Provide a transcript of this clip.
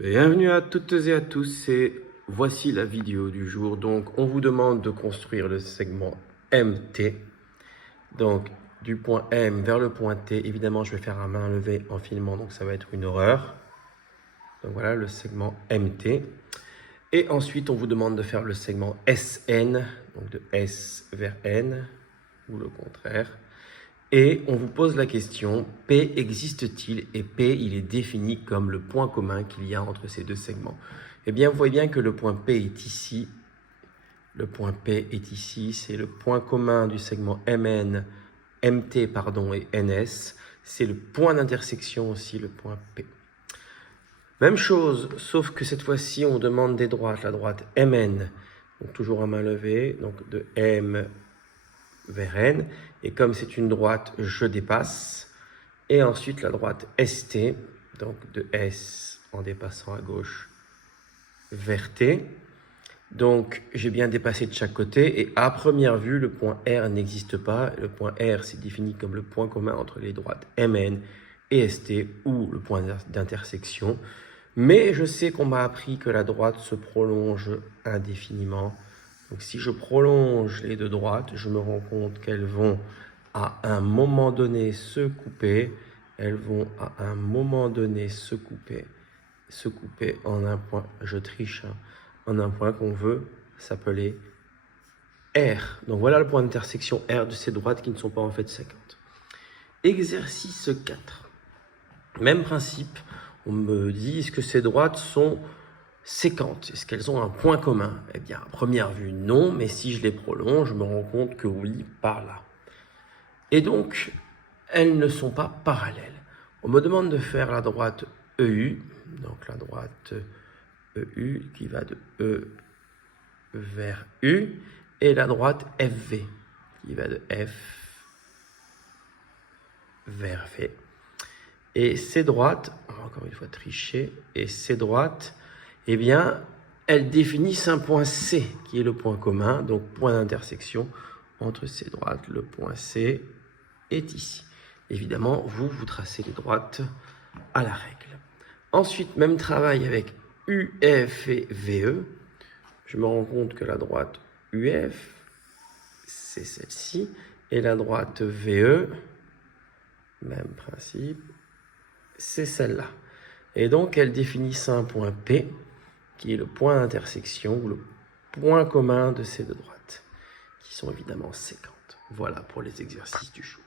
Bienvenue à toutes et à tous et voici la vidéo du jour. Donc on vous demande de construire le segment MT. Donc du point M vers le point T, évidemment je vais faire à main levée en filmant, donc ça va être une horreur. Donc voilà le segment MT. Et ensuite on vous demande de faire le segment SN, donc de S vers N, ou le contraire. Et on vous pose la question, P existe-t-il? Et P, il est défini comme le point commun qu'il y a entre ces deux segments. Eh bien, vous voyez bien que le point P est ici. Le point P est ici, c'est le point commun du segment MT pardon, et NS. C'est le point d'intersection aussi, le point P. Même chose, sauf que cette fois-ci, on demande des droites. La droite MN, donc toujours à main levée, donc de M vers N, et comme c'est une droite, je dépasse, et ensuite la droite ST, donc de S en dépassant à gauche vers T, donc j'ai bien dépassé de chaque côté, et à première vue, le point R n'existe pas. Le point R, c'est défini comme le point commun entre les droites MN et ST, ou le point d'intersection, mais je sais qu'on m'a appris que la droite se prolonge indéfiniment. Donc si je prolonge les deux droites, je me rends compte qu'elles vont à un moment donné se couper. Elles vont à un moment donné se couper en un point, je triche, hein, en un point qu'on veut s'appeler R. Donc voilà le point d'intersection R de ces droites qui ne sont pas en fait 50. Exercice 4. Même principe, on me dit est-ce que ces droites sont séquentes? Est-ce qu'elles ont un point commun? Eh bien, à première vue, non, mais si je les prolonge, je me rends compte que oui, par là. Et donc, elles ne sont pas parallèles. On me demande de faire la droite EU, donc la droite EU qui va de E vers U, et la droite FV qui va de F vers V. Et ces droites, encore une fois tricher, et ces droites, eh bien, elles définissent un point C, qui est le point commun, donc point d'intersection entre ces droites. Le point C est ici. Évidemment, vous tracez les droites à la règle. Ensuite, même travail avec UF et VE. Je me rends compte que la droite UF, c'est celle-ci, et la droite VE, même principe, c'est celle-là. Et donc, elles définissent un point P, qui est le point d'intersection, ou le point commun de ces deux droites, qui sont évidemment séquentes. Voilà pour les exercices du jour.